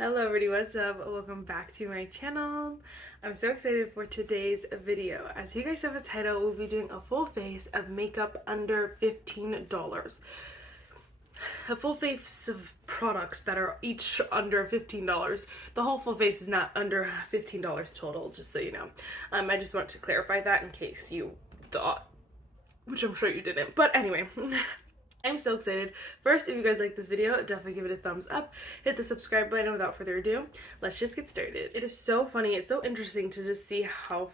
Hello everybody, what's up? Welcome back to my channel. I'm so excited for today's video. As you guys saw the title, we'll be doing a full face of makeup under $15. A full face of products that are each under $15. The whole full face is not under $15 total, just so you know. I just want to clarify that in case you thought, which I'm sure you didn't. But anyway, I'm so excited. First, if you guys like this video, definitely give it a thumbs up. Hit the subscribe button. Without further ado, let's just get started. It is so funny. It's so interesting to just see how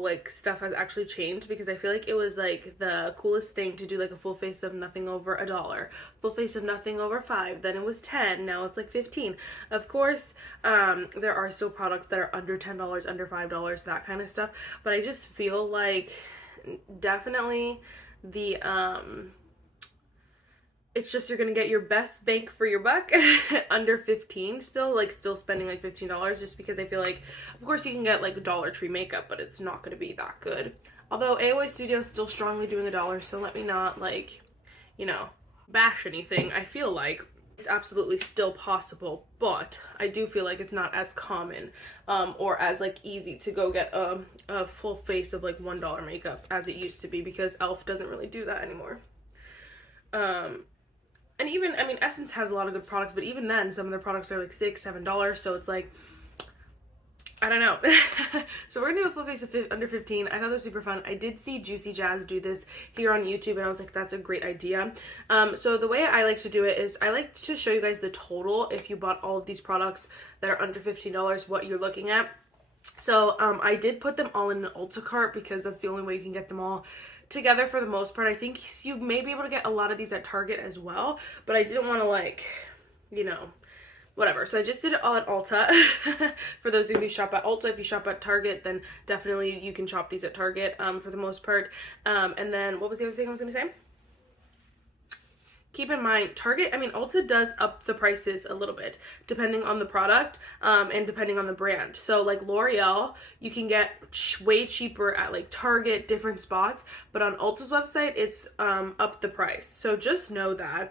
like stuff has actually changed, because I feel like it was like the coolest thing to do like a full face of nothing over $1, full face of nothing over $5, then it was 10, now it's like 15. Of course, there are still products that are under $10, under $5, that kind of stuff, but I just feel like definitely the it's just you're gonna get your best bang for your buck under 15, still spending like $15, just because I feel like, of course, you can get like Dollar Tree makeup, but it's not gonna be that good. Although ANYWAYYY Studio is still strongly doing $1, so let me not, like, you know, bash anything. I feel like it's absolutely still possible, but I do feel like it's not as common or as like easy to go get a full face of like $1 makeup as it used to be, because e.l.f. doesn't really do that anymore. And even, I mean, Essence has a lot of good products, but even then some of their products are like $6, $7, so it's like, I don't know. So we're gonna do a full face of under 15. I thought it was super fun. I did see Juicy Jazz do this here on YouTube, and I was like, that's a great idea. So the way I like to do it is I like to show you guys the total, if you bought all of these products that are under $15, what you're looking at. So I did put them all in an Ulta cart, because that's the only way you can get them all together for the most part. I think you may be able to get a lot of these at Target as well, but I didn't want to, like, you know, whatever. So I just did it all at Ulta. For those of you who shop at Ulta, if you shop at Target, then definitely you can shop these at Target for the most part. And then what was the other thing I was going to say? Keep in mind, Target, I mean, Ulta does up the prices a little bit depending on the product and depending on the brand. So like L'Oreal, you can get way cheaper at like Target, different spots, but on Ulta's website, it's up the price. So just know that.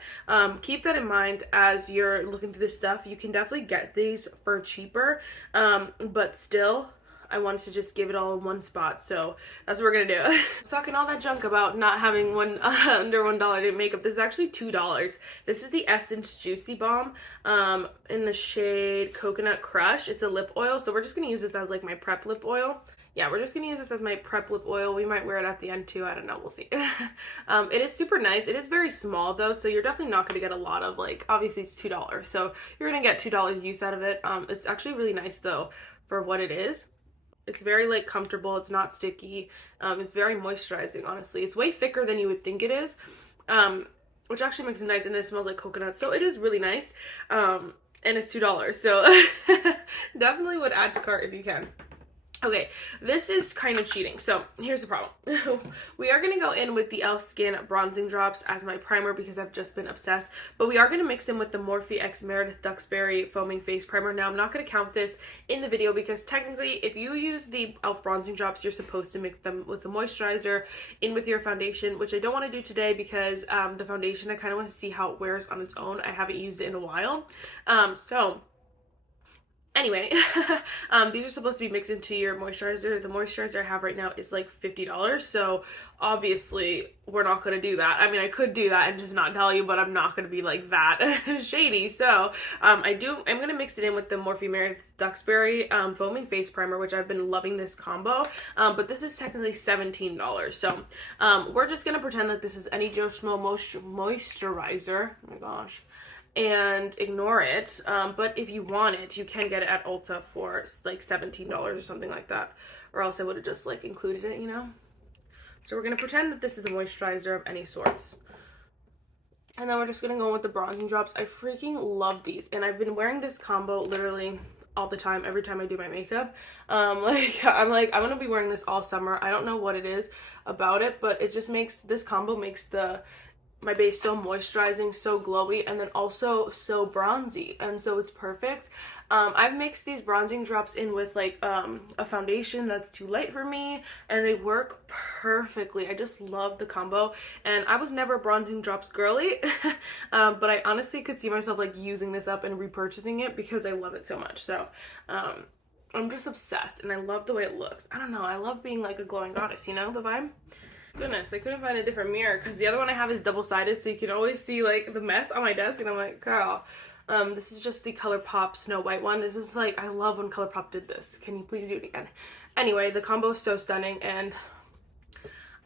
Keep that in mind as you're looking through this stuff. You can definitely get these for cheaper, but still, I wanted to just give it all in one spot, so that's what we're gonna do. Talking all that junk about not having under $1 to makeup. This is actually $2. This is the Essence Juicy Balm in the shade Coconut Crush. It's a lip oil, so we're just gonna use this as like my prep lip oil. Yeah, we're just gonna use this as my prep lip oil. We might wear it at the end too, I don't know, we'll see. It is super nice. It is very small though, so you're definitely not gonna get a lot of, like, obviously it's $2, so you're gonna get $2 use out of it. It's actually really nice though for what it is. It's very, like, comfortable. It's not sticky. It's very moisturizing, honestly. It's way thicker than you would think it is, which actually makes it nice, and it smells like coconut, so it is really nice. And it's $2, so definitely would add to cart if you can. Okay, this is kind of cheating, so here's the problem. We are going to go in with the e.l.f. Skin Bronzing Drops as my primer, because I've just been obsessed, but we are going to mix in with the Morphe X Meredith Duxbury Foaming Face Primer. Now, I'm not going to count this in the video, because technically, if you use the e.l.f. Bronzing Drops, you're supposed to mix them with the moisturizer in with your foundation, which I don't want to do today, because the foundation, I kind of want to see how it wears on its own. I haven't used it in a while, Anyway, these are supposed to be mixed into your moisturizer. The moisturizer I have right now is like $50, so obviously we're not going to do that. I mean, I could do that and just not tell you, but I'm not going to be like that shady. So I'm going to mix it in with the Morphe Meredith Duxbury Foaming Face Primer, which I've been loving this combo, but this is technically $17. So we're just going to pretend that this is any Joe Schmo moisturizer. Oh my gosh. And ignore it, but if you want it, you can get it at Ulta for like $17 or something like that, or else I would have just like included it, you know. So we're gonna pretend that this is a moisturizer of any sorts, and then we're just gonna go with the bronzing drops. I freaking love these, and I've been wearing this combo literally all the time, every time I do my makeup. I'm gonna be wearing this all summer. I don't know what it is about it, but it just makes this combo makes the my base so moisturizing, so glowy, and then also so bronzy, and so it's perfect. I've mixed these bronzing drops in with like a foundation that's too light for me, and they work perfectly. I just love the combo, and I was never a bronzing drops girly, but I honestly could see myself like using this up and repurchasing it because I love it so much. So I'm just obsessed, and I love the way it looks. I don't know, I love being like a glowing goddess, you know, the vibe? Goodness, I couldn't find a different mirror because the other one I have is double-sided, so you can always see like the mess on my desk, and I'm like, girl. This is just the Colourpop Snow White one. This is like, I love when Colourpop did this. Can you please do it again? Anyway, the combo is so stunning, and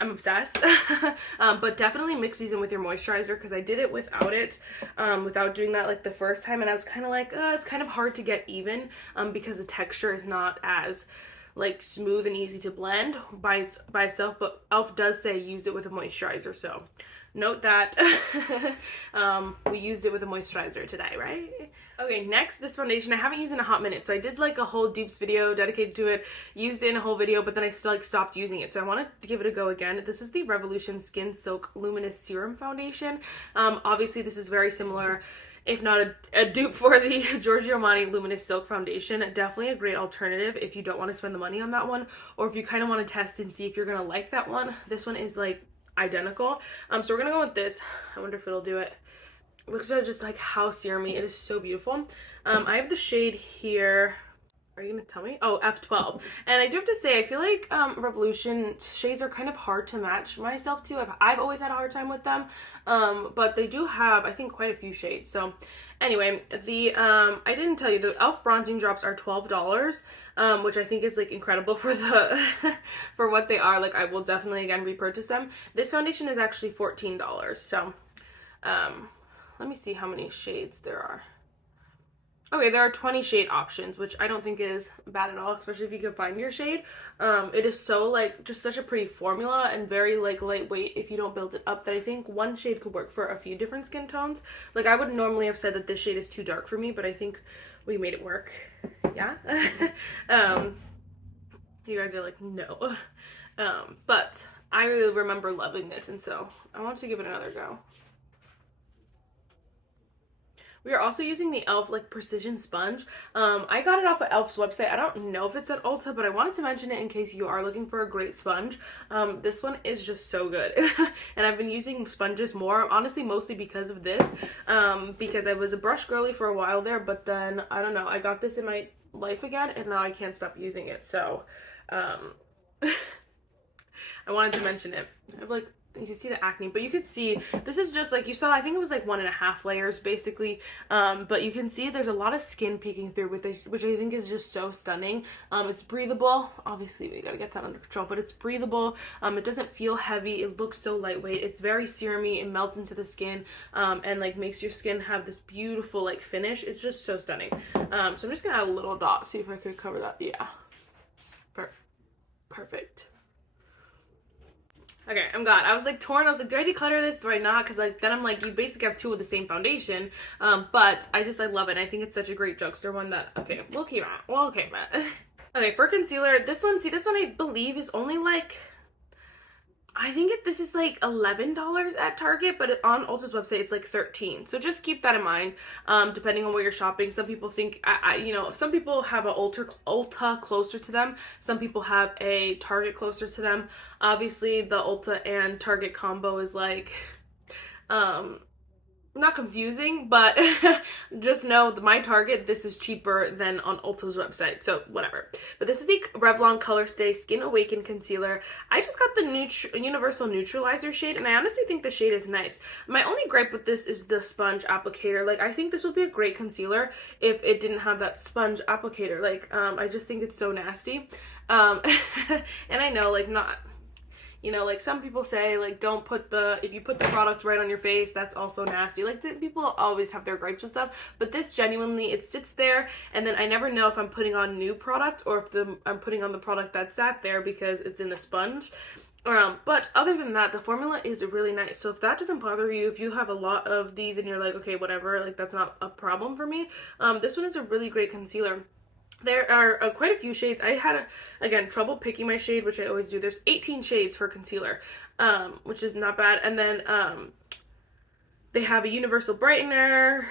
I'm obsessed. But definitely mix these in with your moisturizer, because I did it without without doing that like the first time, and I was kind of like, it's kind of hard to get even, because the texture is not as like smooth and easy to blend by itself, but e.l.f. does say use it with a moisturizer, so note that. We used it with a moisturizer today, right? Okay, next, this foundation I haven't used in a hot minute, so I did like a whole dupes video dedicated to it, used it in a whole video, but then I still like stopped using it, so I wanted to give it a go again. This is the Revolution Skin Silk Luminous Serum Foundation. Obviously this is very similar, if not a dupe for the Giorgio Armani Luminous Silk Foundation. Definitely a great alternative if you don't want to spend the money on that one, or if you kind of want to test and see if you're gonna like that one. This one is like identical. So we're gonna go with this. I wonder if it'll do it. Look at just like how serumy. It is so beautiful. I have the shade here. Are you gonna tell me? Oh, F12. And I do have to say, I feel like Revolution shades are kind of hard to match myself to. I've always had a hard time with them, but they do have, I think, quite a few shades. So anyway, I didn't tell you, the e.l.f. bronzing drops are $12, which I think is like incredible for the for what they are. Like, I will definitely again repurchase them. This foundation is actually $14. So let me see how many shades there are. Okay, there are 20 shade options, which I don't think is bad at all, especially if you can find your shade. It is so like just such a pretty formula, and very like lightweight if you don't build it up, that I think one shade could work for a few different skin tones. Like, I would normally have said that this shade is too dark for me, but I think we made it work. Yeah. You guys are like, no. But I really remember loving this, and so I want to give it another go. We are also using the e.l.f. like precision sponge. I got it off of e.l.f.'s website. I don't know if it's at Ulta, but I wanted to mention it in case you are looking for a great sponge. This one is just so good. And I've been using sponges more, honestly, mostly because of this. Because I was a brush girly for a while there, but then, I don't know, I got this in my life again, and now I can't stop using it. So, I wanted to mention it. I have like, you can see the acne, but you could see this is just like, you saw, I think it was like 1.5 layers basically, but you can see there's a lot of skin peeking through with this, which I think is just so stunning. It's breathable. Obviously we gotta get that under control, but it's breathable. It doesn't feel heavy. It looks so lightweight. It's very serumy. It melts into the skin, and like makes your skin have this beautiful like finish. It's just so stunning. So I'm just gonna add a little dot, see if I could cover that. Yeah, perfect. Okay, I'm glad. I was like torn. I was like, do I declutter this? Do I not? Because like then I'm like, you basically have two of the same foundation. But I love it. I think it's such a great drugstore one that, okay, we'll keep that. Well, okay, Matt. Okay, for concealer, this one I believe is only like, I think this is like $11 at Target, but on Ulta's website it's like $13. So just keep that in mind, depending on where you're shopping. Some people think, you know, some people have an Ulta closer to them. Some people have a Target closer to them. Obviously, the Ulta and Target combo is like, not confusing, but just know that my Target, this is cheaper than on Ulta's website, so whatever. But this is the Revlon Colorstay Skin Awaken Concealer. I just got the Universal Neutralizer shade, and I honestly think the shade is nice. My only gripe with this is the sponge applicator. Like, I think this would be a great concealer if it didn't have that sponge applicator. Like, I just think it's so nasty. And I know, like, not... You know, like some people say, like, don't put if you put the product right on your face, that's also nasty. Like, people always have their gripes with stuff, but this genuinely, it sits there, and then I never know if I'm putting on new product or if I'm putting on the product that sat there because it's in the sponge. But other than that, the formula is really nice. So if that doesn't bother you, if you have a lot of these and you're like, okay, whatever, like, that's not a problem for me, this one is a really great concealer. There are quite a few shades. I had, again, trouble picking my shade, which I always do. There's 18 shades for concealer, which is not bad. And then They have a universal brightener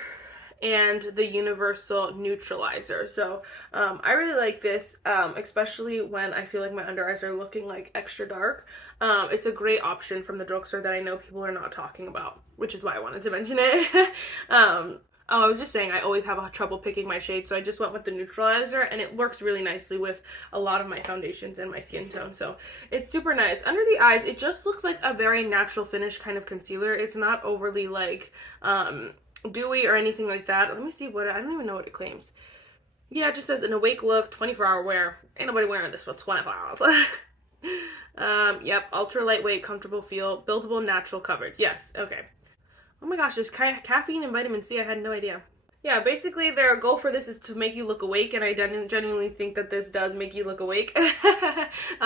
and the universal neutralizer. So I really like this, especially when I feel like my under eyes are looking like extra dark. It's a great option from the drugstore that I know people are not talking about, which is why I wanted to mention it. Oh, I was just saying I always have trouble picking my shade, so I just went with the neutralizer, and it works really nicely with a lot of my foundations and my skin tone, so it's super nice. Under the eyes, it just looks like a very natural finish kind of concealer. It's not overly like dewy or anything like that. Let me see what, I don't even know what it claims. Yeah, it just says an awake look, 24-hour wear. Ain't nobody wearing this for 24 hours. Yep, ultra lightweight, comfortable feel, buildable natural coverage. Yes, okay. Oh my gosh, there's caffeine and vitamin C. I had no idea. Yeah, basically their goal for this is to make you look awake, and I genuinely think that this does make you look awake,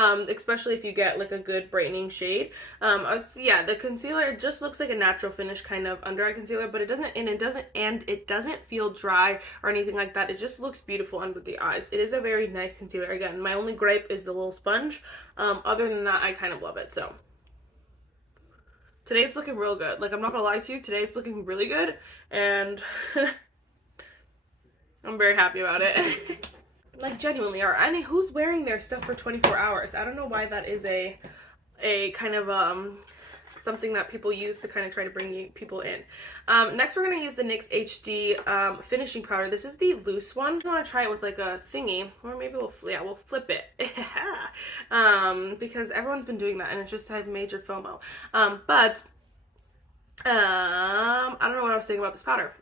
especially if you get like a good brightening shade. Yeah, the concealer, it just looks like a natural finish kind of under eye concealer, but it doesn't feel dry or anything like that. It just looks beautiful under the eyes. It is a very nice concealer. Again, my only gripe is the little sponge. Other than that, I kind of love it. So today it's looking real good. Like, I'm not gonna lie to you, today it's looking really good, and I'm very happy about it. Like, genuinely, who's wearing their stuff for 24 hours? I don't know why that is a kind of something that people use to kind of try to bring people in. Next, we're going to use the NYX HD finishing powder. This is the loose one. I want to try it with like a thingy, or maybe we'll flip it. Because everyone's been doing that, and it's just had major FOMO. But I don't know what I was saying about this powder.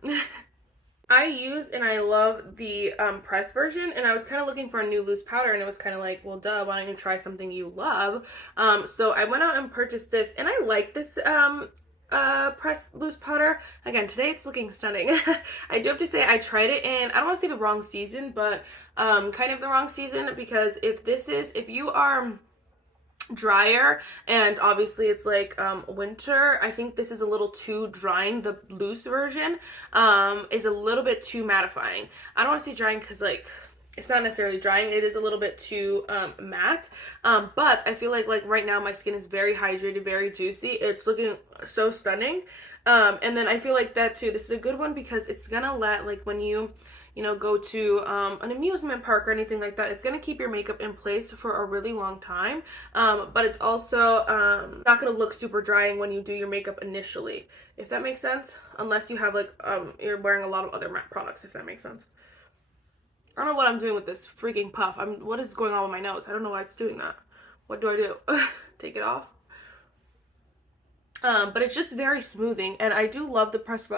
I use and I love the press version, and I was kind of looking for a new loose powder, and it was kind of like, well, duh, why don't you try something you love? So I went out and purchased this, and I like this press loose powder. Again, today it's looking stunning. I do have to say I tried it in, I don't want to say the wrong season, but kind of the wrong season, because if you are drier and obviously it's like winter, I think this is a little too drying. The loose version is a little bit too mattifying. I don't want to say drying because like it's not necessarily drying, it is a little bit too matte, but I feel like right now my skin is very hydrated, very juicy. It's looking so stunning. And then I feel like that too, this is a good one because it's gonna let, like, when you go to an amusement park or anything like that, it's going to keep your makeup in place for a really long time, but it's also not going to look super drying when you do your makeup initially, if that makes sense, unless you have like you're wearing a lot of other matte products, if that makes sense. I don't know what I'm doing with this freaking puff. What is going on with my nose? I don't know why it's doing that. What do I do? Take it off? But it's just very smoothing, and I do love the press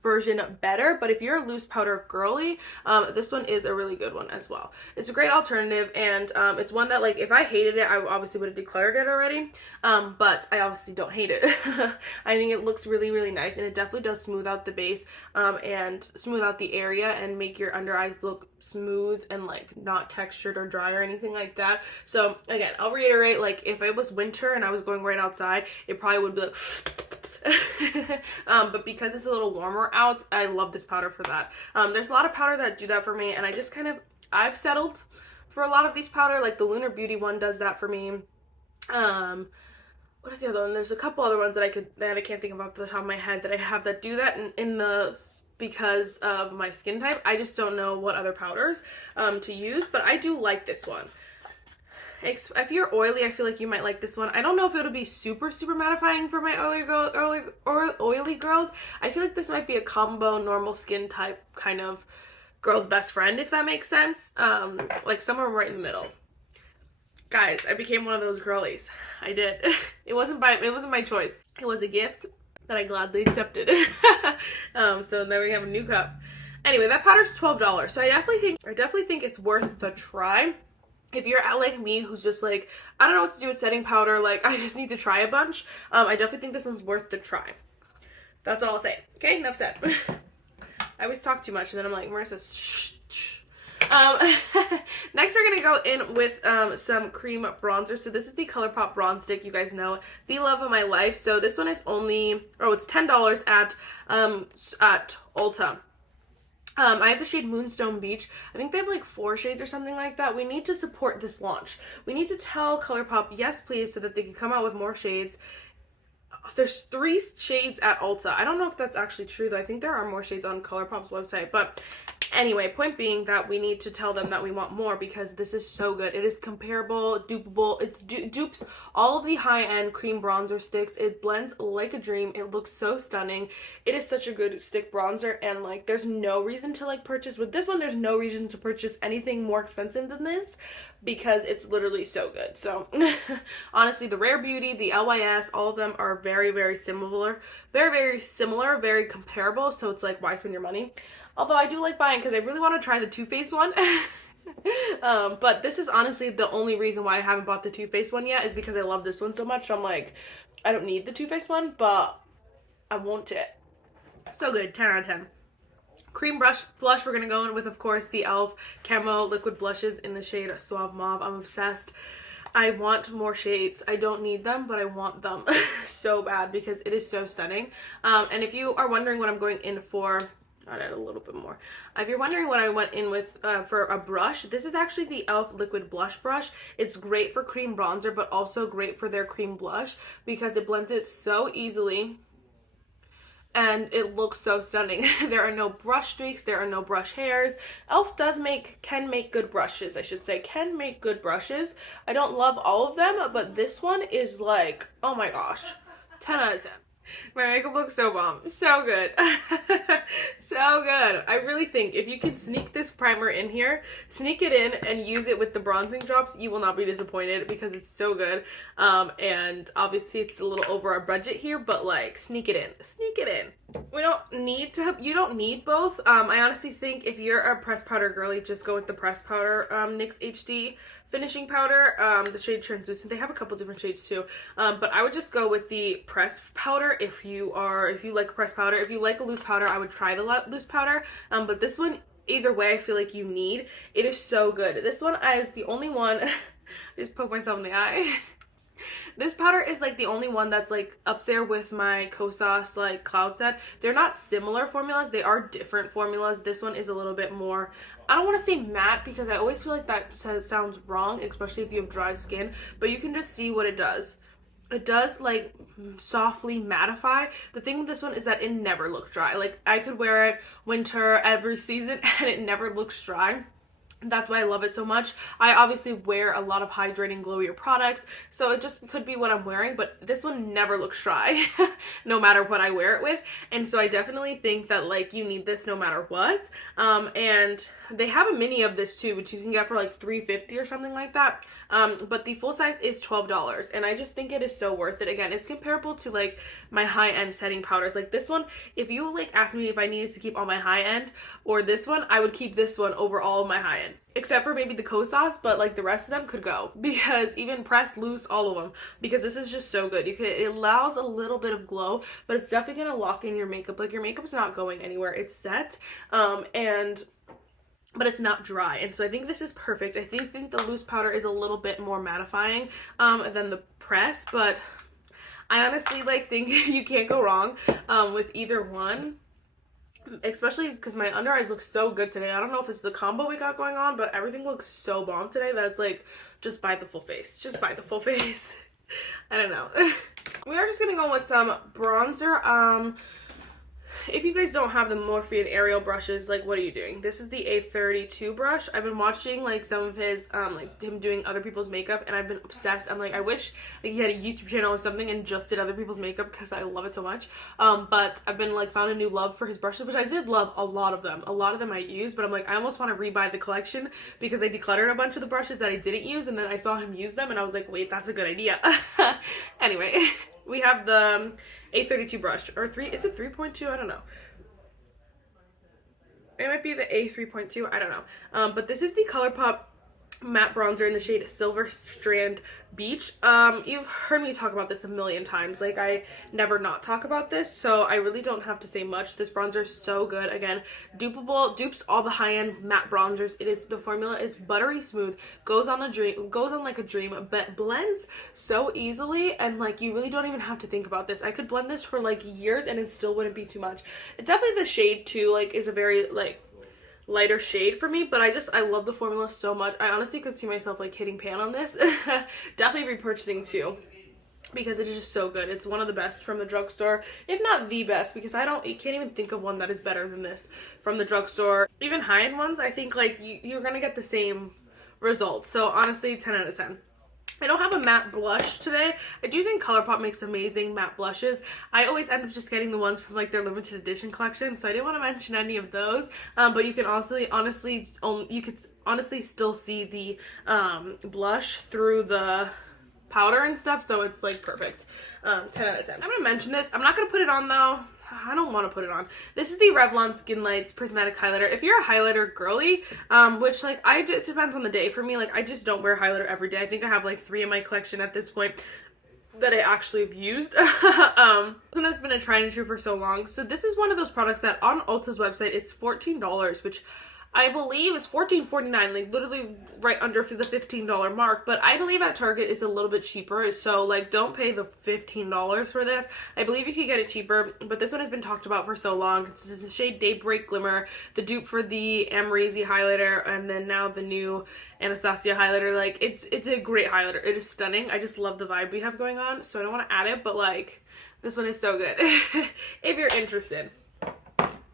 version better, but if you're a loose powder girly, this one is a really good one as well. It's a great alternative, and it's one that, like, if I hated it, I obviously would have declared it already, but I obviously don't hate it. I think it looks really, really nice, and it definitely does smooth out the base and smooth out the area and make your under eyes look smooth and like not textured or dry or anything like that. So again, I'll reiterate, like, if it was winter and I was going right outside, it probably would be like but because it's a little warmer out, I love this powder for that. There's a lot of powder that do that for me, and I just I've settled for a lot of these powder. Like the Lunar Beauty one does that for me. What is the other one? There's a couple other ones that I can't think of off the top of my head that I have that do that because of my skin type. I just don't know what other powders to use, but I do like this one. If you're oily, I feel like you might like this one. I don't know if it'll be super, super mattifying for my oily girls. I feel like this might be a combo normal skin type kind of girl's best friend, if that makes sense. Like somewhere right in the middle. Guys, I became one of those girlies. I did. It wasn't my choice. It was a gift that I gladly accepted. So now we have a new cup. Anyway, that powder's $12. So I definitely think it's worth the try. If you're like me, who's just like, I don't know what to do with setting powder, like, I just need to try a bunch, I definitely think this one's worth the try. That's all I'll say. Okay, enough said. I always talk too much, and then I'm like, Marissa, shh, shh. Next, we're gonna go in with some cream bronzer. So this is the Colourpop Bronze Stick. You guys know, the love of my life. So this one is it's $10 at Ulta. I have the shade Moonstone Beach. I think they have like 4 shades or something like that. We need to support this launch. We need to tell Colourpop, yes please, so that they can come out with more shades. there's 3 shades at Ulta. I don't know if that's actually true though. I think there are more shades on Colourpop's website, but anyway, point being that we need to tell them that we want more because this is so good. It is comparable, dupeable. It's dupes all of the high-end cream bronzer sticks. It blends like a dream. It looks so stunning. It is such a good stick bronzer, and like there's no reason to like purchase with this one. There's no reason to purchase anything more expensive than this because it's literally so good. So honestly, the Rare Beauty, the LYS, all of them are very, very similar. Very, very similar, very comparable. So it's like, why spend your money? Although I do like buying because I really want to try the Too Faced one. But this is honestly the only reason why I haven't bought the Too Faced one yet is because I love this one so much. So I'm like, I don't need the Too Faced one, but I want it. So good, 10 out of 10. Cream blush, we're going to go in with, of course, the e.l.f. Camo liquid blushes in the shade Suave Mauve. I'm obsessed. I want more shades. I don't need them, but I want them so bad because it is so stunning. And if you are wondering what I'm going in for, I'll add a little bit more. If you're wondering what I went in with for a brush, this is actually the e.l.f. liquid blush brush. It's great for cream bronzer, but also great for their cream blush because it blends it so easily. And it looks so stunning. There are no brush streaks. There are no brush hairs. e.l.f. can make good brushes, I should say. Can make good brushes. I don't love all of them, but this one is like, oh my gosh. 10 out of 10. My makeup looks so bomb. So good. So good. I really think if you can sneak this primer in here, sneak it in and use it with the bronzing drops, you will not be disappointed because it's so good. And obviously it's a little over our budget here, but like sneak it in. Sneak it in. We don't need to, you don't need both. I honestly think if you're a pressed powder girly, just go with the pressed powder NYX HD finishing powder, the shade Translucent. They have a couple different shades too, but I would just go with the pressed powder if you like pressed powder. If you like a loose powder, I would try the loose powder, but this one, either way, I feel like you need. It is so good. This one is the only one, I just poked myself in the eye. This powder is like the only one that's like up there with my Kosas like Cloud Set. They're not similar formulas, they are different formulas. This one is a little bit more, I don't want to say matte because I always feel like that sounds wrong, especially if you have dry skin, but you can just see what it does. It does like softly mattify. The thing with this one is that it never looks dry. Like I could wear it winter every season and it never looks dry. That's why I love it so much. I obviously wear a lot of hydrating, glowier products, so it just could be what I'm wearing, but this one never looks dry, no matter what I wear it with, and so I definitely think that, like, you need this no matter what, and they have a mini of this too, which you can get for, like, $3.50 or something like that, but the full size is $12, and I just think it is so worth it. Again, it's comparable to, like, my high-end setting powders. Like, this one, if you, like, asked me if I needed to keep all my high-end or this one, I would keep this one over all of my high-end. Except for maybe the Kosas, but like the rest of them could go because even pressed, loose, all of them, because this is just so good. It allows a little bit of glow, but it's definitely gonna lock in your makeup. Like your makeup's not going anywhere. It's set, but it's not dry, and so I think this is perfect. I think the loose powder is a little bit more mattifying than the press, but I honestly like think you can't go wrong with either one. Especially because my under eyes look so good today. I don't know if it's the combo we got going on, but everything looks so bomb today that it's like, just buy the full face. Just buy the full face. I don't know. We are just gonna go with some bronzer. If you guys don't have the Morphe and Ariel brushes, like, what are you doing? This is the A32 brush. I've been watching, like, some of his, like, him doing other people's makeup, and I've been obsessed. I'm like, I wish like, he had a YouTube channel or something and just did other people's makeup because I love it so much. But I've been, like, found a new love for his brushes, which I did love a lot of them. A lot of them I use, but I'm like, I almost want to rebuy the collection because I decluttered a bunch of the brushes that I didn't use, and then I saw him use them, and I was like, wait, that's a good idea. Anyway, we have the A32 brush, or is it 3.2? I don't know. It might be the A3.2, I don't know. But this is the Colourpop matte bronzer in the shade Silver Strand Beach. You've heard me talk about this a million times. Like, I never not talk about this, so I really don't have to say much. This bronzer is so good. Again, dupes all the high-end matte bronzers. The formula is buttery smooth, goes on like a dream, but blends so easily, and like you really don't even have to think about this. I could blend this for like years and it still wouldn't be too much. It's definitely the shade too, like, is a very like lighter shade for me, but I love the formula so much. I honestly could see myself like hitting pan on this. Definitely repurchasing too. because it is just so good. It's one of the best from the drugstore, if not the best, because I can't even think of one that is better than this from the drugstore. Even high-end ones, I think like you're gonna get the same results. So honestly, 10 out of 10. I don't have a matte blush today. I do think Colourpop makes amazing matte blushes. I always end up just getting the ones from like their limited edition collection, so I didn't want to mention any of those. But you can also you could honestly still see the blush through the powder and stuff, so it's like perfect. 10 out of 10. I'm gonna mention this. I'm not gonna put it on though. I don't want to put it on. This is the Revlon Skin Lights Prismatic Highlighter. If you're a highlighter girly, which like it depends on the day for me. Like I just don't wear highlighter every day. I think I have like 3 in my collection at this point that I actually have used. This one has been a tried and true for so long. So this is one of those products that on Ulta's website, it's $14, which I believe it's $14.49, like literally right under the $15 mark, but I believe at Target is a little bit cheaper, so like don't pay the $15 for this. I believe you could get it cheaper, but this one has been talked about for so long. It's the shade Daybreak Glimmer, the dupe for the ANYWAYYYY highlighter, and then now the new Anastasia highlighter. Like it's a great highlighter. It is stunning. I just love the vibe we have going on, so I don't want to add it, but like this one is so good if you're interested.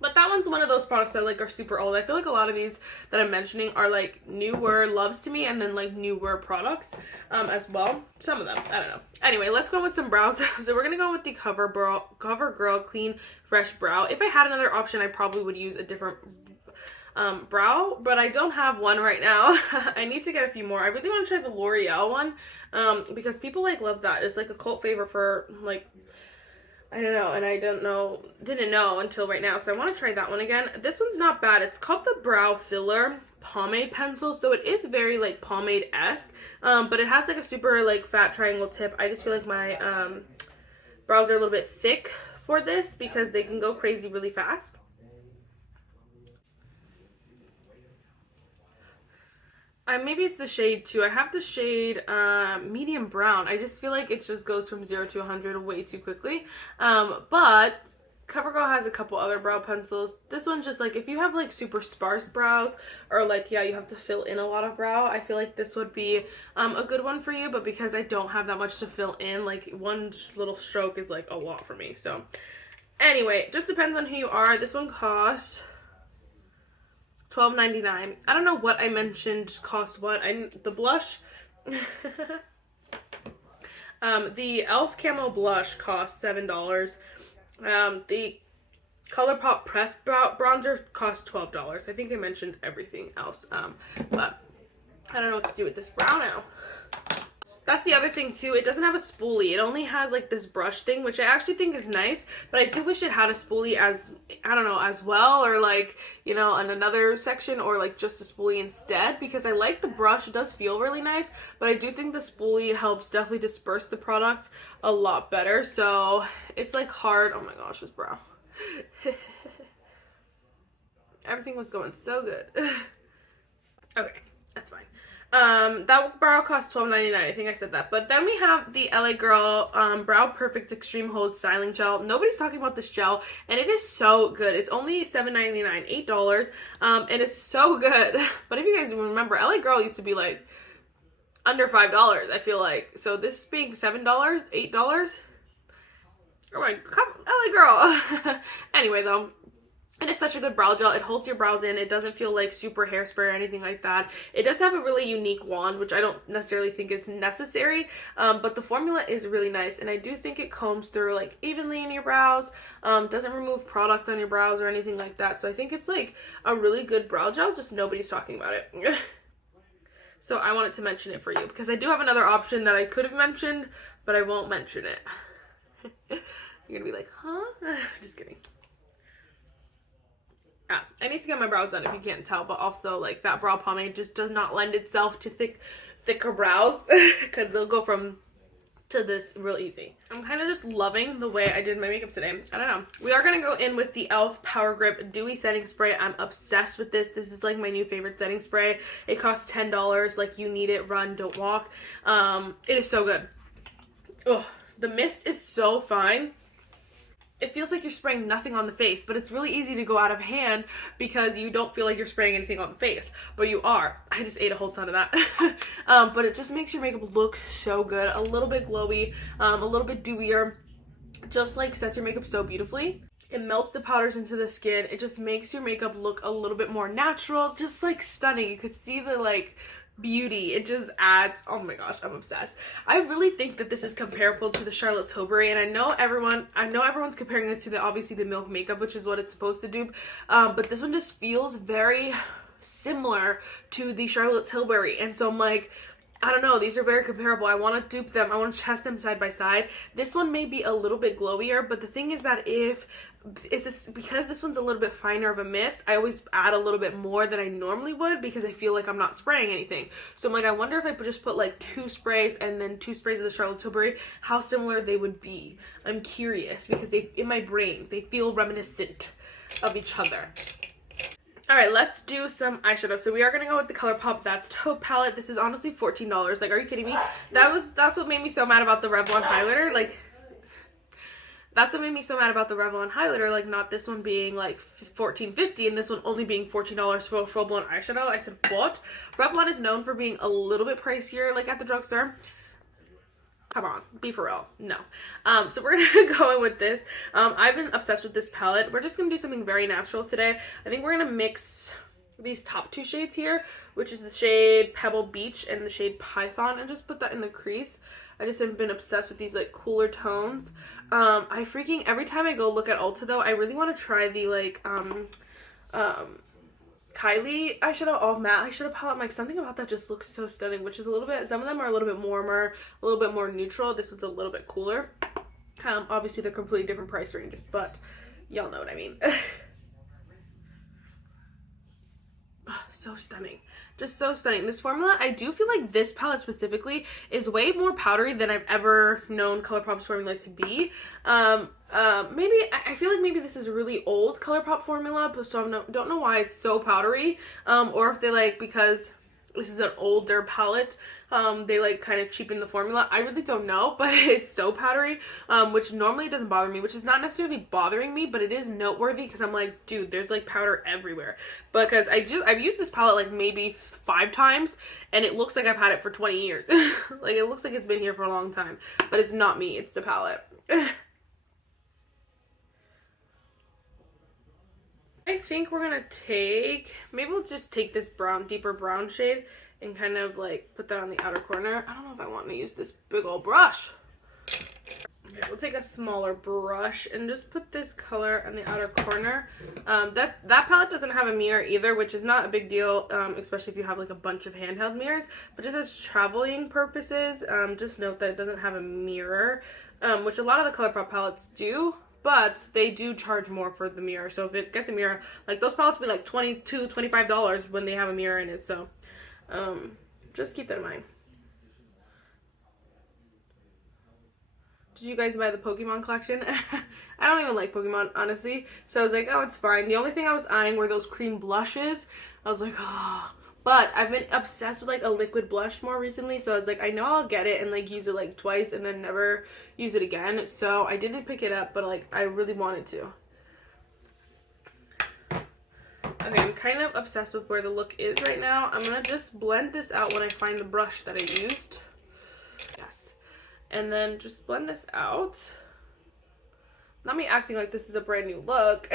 But that one's one of those products that like are super old. I feel like a lot of these that I'm mentioning are like newer loves to me, and then like newer products as well. Some of them, I don't know. Anyway, let's go with some brows. So we're gonna go with the CoverGirl Clean Fresh Brow. If I had another option, I probably would use a different brow, but I don't have one right now. I need to get a few more. I really want to try the L'Oreal one because people like love that. It's like a cult favorite for like, I don't know, and I didn't know until right now, so I want to try that one again. This one's not bad. It's called the Brow Filler Pomade Pencil, so it is very like pomade-esque, but it has like a super like fat triangle tip. I just feel like my brows are a little bit thick for this because they can go crazy really fast. Maybe it's the shade too. I have the shade medium brown. I just feel like it just goes from 0 to 100 way too quickly. But CoverGirl has a couple other brow pencils. This one's just like if you have like super sparse brows or like, yeah, you have to fill in a lot of brow, I feel like this would be a good one for you. But because I don't have that much to fill in, like one little stroke is like a lot for me. So anyway, just depends on who you are. This one costs $12.99. I don't know what I mentioned cost what. The blush, the e.l.f. Camo blush costs $7. The Colourpop pressed bronzer costs $12. I think I mentioned everything else, but I don't know what to do with this brow now. That's the other thing too, it doesn't have a spoolie. It only has like this brush thing, which I actually think is nice, but I do wish it had a spoolie as, I don't know, as well, or like, you know, in another section, or like just a spoolie instead, because I like the brush. It does feel really nice, but I do think the spoolie helps definitely disperse the product a lot better. So it's like hard. Oh my gosh, this brow. Everything was going so good. Okay, that's fine. That brow costs $12.99. I think I said that. But then we have the LA Girl Brow Perfect Extreme Hold Styling Gel. Nobody's talking about this gel, and it is so good. It's only $7.99, $8, and it's so good. But if you guys remember, LA Girl used to be like under $5, I feel like. So this being $7, $8. Oh my God, LA Girl. Anyway, though, it is such a good brow gel. It holds your brows in. It doesn't feel like super hairspray or anything like that. It does have a really unique wand, which I don't necessarily think is necessary, but the formula is really nice, and I do think it combs through like evenly in your brows, doesn't remove product on your brows or anything like that. So I think it's like a really good brow gel, just nobody's talking about it. So I wanted to mention it for you because I do have another option that I could have mentioned, but I won't mention it. You're gonna be like, huh? Just kidding. Yeah, I need to get my brows done if you can't tell, but also like that brow pomade just does not lend itself to thicker brows because they'll go from to this real easy. I'm kind of just loving the way I did my makeup today. I don't know. We are going to go in with the e.l.f. Power Grip Dewy Setting Spray. I'm obsessed with this. This is like my new favorite setting spray. It costs $10. Like, you need it, run, don't walk. It is so good. Oh, the mist is so fine. it feels like you're spraying nothing on the face, but it's really easy to go out of hand because you don't feel like you're spraying anything on the face, but you are. I just ate a whole ton of that. But it just makes your makeup look so good, a little bit glowy, a little bit dewier, just like sets your makeup so beautifully. It melts the powders into the skin. It just makes your makeup look a little bit more natural, just like stunning. You could see the like beauty. It just adds, oh my gosh, I'm obsessed. I really think that this is comparable to the Charlotte Tilbury, and I know everyone's comparing this to the obviously the Milk Makeup, which is what it's supposed to do, but this one just feels very similar to the Charlotte Tilbury, and so I'm like, I don't know, these are very comparable. I want to dupe them. I want to test them side by side. This one may be a little bit glowier, but the thing is that because this one's a little bit finer of a mist, I always add a little bit more than I normally would because I feel like I'm not spraying anything. So I'm like, I wonder if I just put like 2 sprays and then 2 sprays of the Charlotte Tilbury, how similar they would be. I'm curious because in my brain, they feel reminiscent of each other. All right, let's do some eyeshadow. So we are gonna go with the Colourpop That's Taupe palette. This is honestly $14. Like, are you kidding me? That's what made me so mad about the Revlon highlighter. Like, that's what made me so mad about the Revlon highlighter. Like, not this one being like $14.50 and this one only being $14 for a full blown eyeshadow. I said, what? Revlon is known for being a little bit pricier, like at the drugstore. Come on, be for real. No. So we're gonna go in with this. I've been obsessed with this palette. We're just gonna do something very natural today. I think we're gonna mix these top 2 shades here, which is the shade Pebble Beach and the shade Python, and just put that in the crease. I just have been obsessed with these like cooler tones. Every time I go look at Ulta though, I really want to try the like Kylie eyeshadow all matte eyeshadow palette. Like, something about that just looks so stunning, which is a little bit, some of them are a little bit warmer, a little bit more neutral. This one's a little bit cooler. Obviously they're completely different price ranges, but y'all know what I mean. So stunning, just so stunning. This formula, I do feel like this palette specifically is way more powdery than I've ever known Colourpop's formula to be. Maybe I feel like maybe this is a really old Colourpop formula, but so I don't know why it's so powdery, or if they like, because this is an older palette, they like kind of cheapen the formula. I really don't know, but it's so powdery, which normally doesn't bother me, which is not necessarily bothering me, but it is noteworthy because I'm like, dude, there's like powder everywhere. Because I've used this palette like maybe 5 times and it looks like I've had it for 20 years. Like, it looks like it's been here for a long time, but it's not me, it's the palette. I think we're gonna maybe we'll just take this deeper brown shade and kind of like put that on the outer corner. I don't know if I want to use this big old brush. Okay, we'll take a smaller brush and just put this color on the outer corner. That palette doesn't have a mirror either, which is not a big deal, especially if you have like a bunch of handheld mirrors, but just as traveling purposes, just note that it doesn't have a mirror, which a lot of the Colourpop palettes do. But they do charge more for the mirror. So if it gets a mirror, like those palettes will be like $22, $25 when they have a mirror in it. So just keep that in mind. Did you guys buy the Pokemon collection? I don't even like Pokemon, honestly. So I was like, oh, it's fine. The only thing I was eyeing were those cream blushes. I was like, oh. But I've been obsessed with like a liquid blush more recently, so I was like, I know I'll get it and like use it like twice and then never use it again. So I didn't pick it up, but like I really wanted to. Okay, I'm kind of obsessed with where the look is right now. I'm gonna just blend this out when I find the brush that I used. Yes. And then just blend this out. Not me acting like this is a brand new look.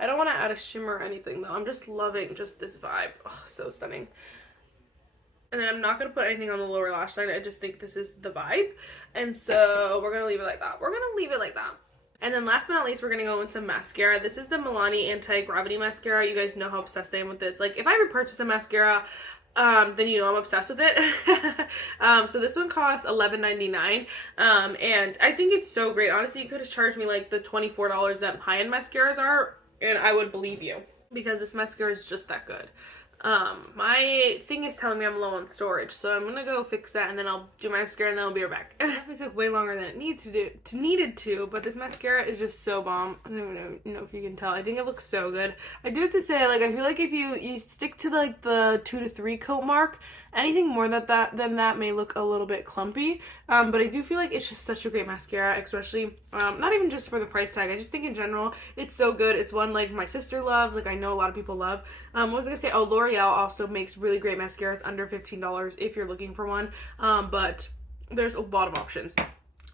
I don't want to add a shimmer or anything though. I'm just loving just this vibe. Oh, so stunning. And then I'm not going to put anything on the lower lash line. I just think this is the vibe. And so we're going to leave it like that. We're going to leave it like that. And then last but not least, we're going to go into mascara. This is the Milani Anti-Gravity Mascara. You guys know how obsessed I am with this. Like, if I ever purchase a mascara, then you know I'm obsessed with it. So this one costs $11.99, and I think it's so great. Honestly, you could have charged me like the $24 that high-end mascaras are, and I would believe you, because this mascara is just that good. My thing is telling me I'm low on storage, so I'm gonna go fix that and then I'll do my mascara and then I'll be right back. It took way longer than it needed to, but this mascara is just so bomb. I don't even know if you can tell. I think it looks so good. I do have to say, like, I feel like if you stick to like the 2 to 3 coat mark Anything more than that may look a little bit clumpy, but I do feel like it's just such a great mascara, especially not even just for the price tag. I just think in general it's so good. It's one like my sister loves, like I know a lot of people love. What was I gonna say? Oh, L'Oreal also makes really great mascaras under $15 if you're looking for one, but there's a lot of options.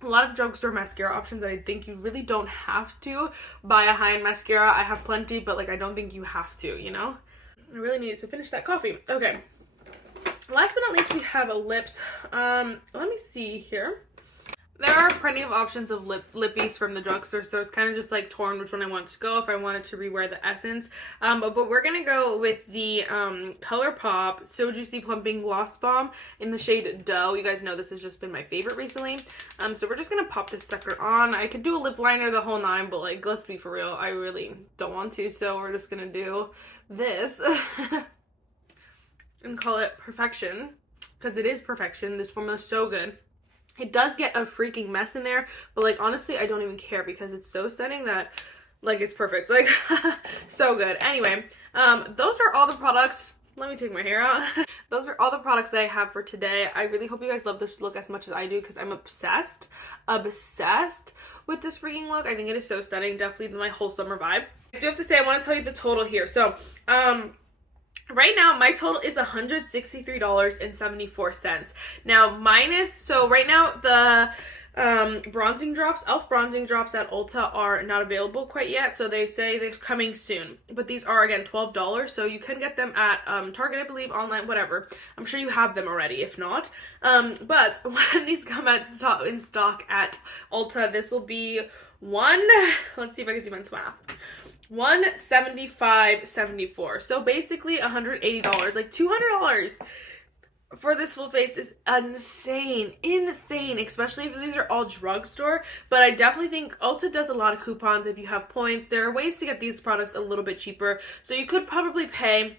A lot of drugstore mascara options that I think you really don't have to buy a high-end mascara. I have plenty, but like I don't think you have to, you know? I really needed to finish that coffee. Okay. Last but not least, we have lips. Let me see here. There are plenty of options of lippies from the drugstore, so it's kind of just like torn which one I want to go if I wanted to rewear the Essence. But we're gonna go with the Colourpop So Juicy Plumping Gloss Bomb in the shade Dough. You guys know this has just been my favorite recently. So we're just gonna pop this sucker on. I could do a lip liner the whole nine, but like, let's be for real, I really don't want to, so we're just gonna do this and call it perfection, because it is perfection. This formula is so good. It does get a freaking mess in there, but like honestly I don't even care because it's so stunning that like it's perfect, like so good. Anyway, those are all the products. Let me take my hair out. Those are all the products that I have for today. I really hope you guys love this look as much as I do, because I'm obsessed with this freaking look. I think it is so stunning. Definitely my whole summer vibe. I do have to say, I want to tell you the total here. So right now, my total is $163.74. Now, so right now, the bronzing drops, e.l.f. bronzing drops at Ulta are not available quite yet, so they say they're coming soon. But these are, again, $12, so you can get them at Target, I believe, online, whatever. I'm sure you have them already, if not. But when these come in stock at Ulta, this will be let's see if I can do my math. $175.74. So basically $180, like $200 for this full face is insane, especially if these are all drugstore. But I definitely think Ulta does a lot of coupons. If you have points, there are ways to get these products a little bit cheaper. So you could probably pay,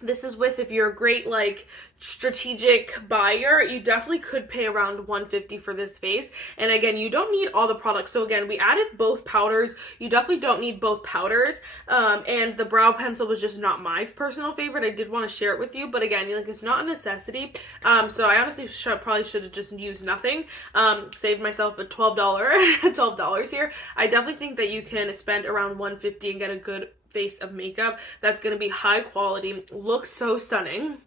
this is with, if you're a great like strategic buyer, you definitely could pay around $150 for this face. And again, you don't need all the products. So again, we added both powders. You definitely don't need both powders. And the brow pencil was just not my personal favorite. I did want to share it with you, but again, like, it's not a necessity. So I honestly probably should have just used nothing. Saved myself a $12 here. I definitely think that you can spend around $150 and get a good face of makeup that's going to be high quality, looks so stunning,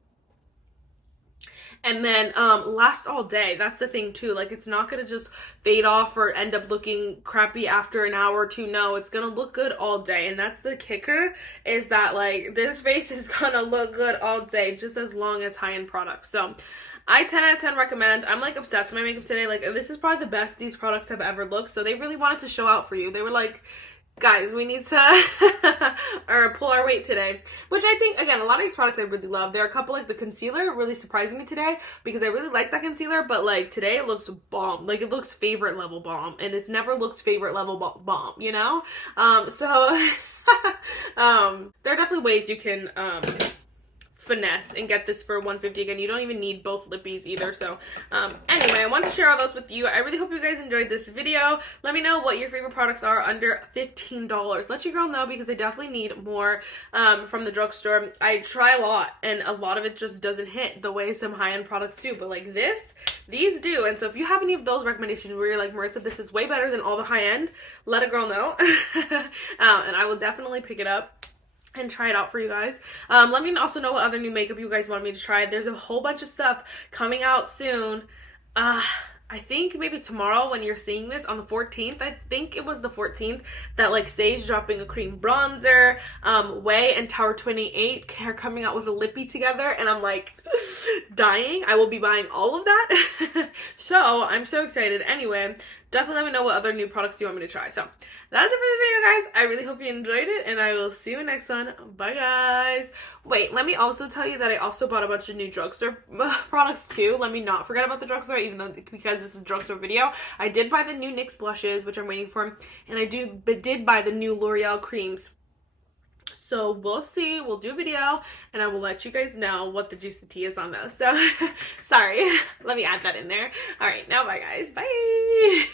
and then last all day. That's the thing too, like it's not going to just fade off or end up looking crappy after an hour or two. No, it's going to look good all day, and that's the kicker, is that like this face is going to look good all day, just as long as high-end products. So I 10 out of 10 recommend. I'm like obsessed with my makeup today. Like, this is probably the best these products have ever looked, so they really wanted to show out for you. They were like, guys, we need to or pull our weight today, which I think, again, a lot of these products I really love. There are a couple, like the concealer really surprised me today, because I really like that concealer, but like today it looks bomb. Like, it looks favorite level bomb, and it's never looked favorite level bomb, you know? So there are definitely ways you can finesse and get this for $150. Again, you don't even need both lippies either. So anyway, I want to share all those with you. I really hope you guys enjoyed this video. Let me know what your favorite products are under $15. Let your girl know, because I definitely need more from the drugstore. I try a lot, and a lot of it just doesn't hit the way some high-end products do, but like these do. And so if you have any of those recommendations where you're like, Marissa, this is way better than all the high-end, let a girl know. And I will definitely pick it up and try it out for you guys. Let me also know what other new makeup you guys want me to try. There's a whole bunch of stuff coming out soon. I think maybe tomorrow, when you're seeing this on the 14th, I think it was the 14th, that like Say's dropping a cream bronzer. Way and Tower 28 are coming out with a lippy together, and I'm like dying. I will be buying all of that. So I'm so excited. Anyway, definitely let me know what other new products you want me to try. So that's it for this video, guys. I really hope you enjoyed it, and I will see you next one. Bye, guys. Wait, let me also tell you that I also bought a bunch of new drugstore products too. Let me not forget about the drugstore, even though, because this is a drugstore video. I did buy the new NYX blushes, which I'm waiting for, and I did buy the new L'Oreal creams. So we'll see. We'll do a video, and I will let you guys know what the juicy tea is on those. So sorry, let me add that in there. All right, now bye, guys. Bye.